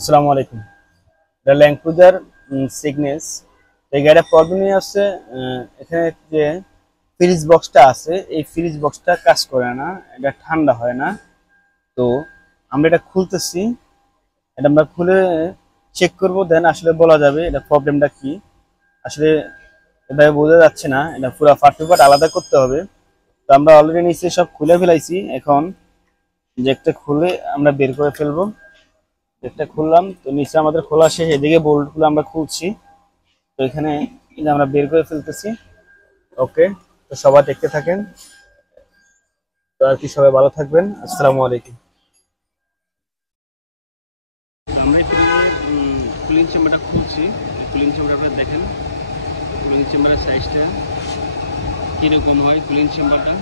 আসসালামু আলাইকুম। এটা ল্যান্ড ক্রুজার সিগনেস। এই গাড়িটা প্রবলেম নিয়ে আসছে। এখানে যে ফ্রিজ বক্সটা আছে, এই ফ্রিজ বক্সটা কাজ করে না, এটা ঠান্ডা হয় না। তো আমরা এটা খুলতেছি, এটা আমরা খুলে চেক করব, দেন আসলে বলা যাবে এটা প্রবলেমটা কি। আসলে এভাবে বোঝা যাচ্ছে না, এটা পুরো পার্ট টু পার্ট আলাদা করতে হবে। তো আমরা অলরেডি নিচে সব খুলে ফেলাইছি, এখন যে একটা খুলে আমরা বের করে ফেলবো। একটা খুললাম, তো নিচে আমাদের খোলা শেষ, এদিকে বোল্টগুলো আমরা খুলছি। তো এখানে এই যে আমরা বের করে ফেলতেছি। ওকে, তো সবাই দেখতে থাকেন। তো আর কি, সবাই ভালো থাকবেন। আসসালামু আলাইকুম। আমরা এই কুলিং চেম্বারটা খুলছি। কুলিং চেম্বার আপনারা দেখেন, কুলিং চেম্বারের সাইজটা কীরকম হয় কুলিং চেম্বারটা।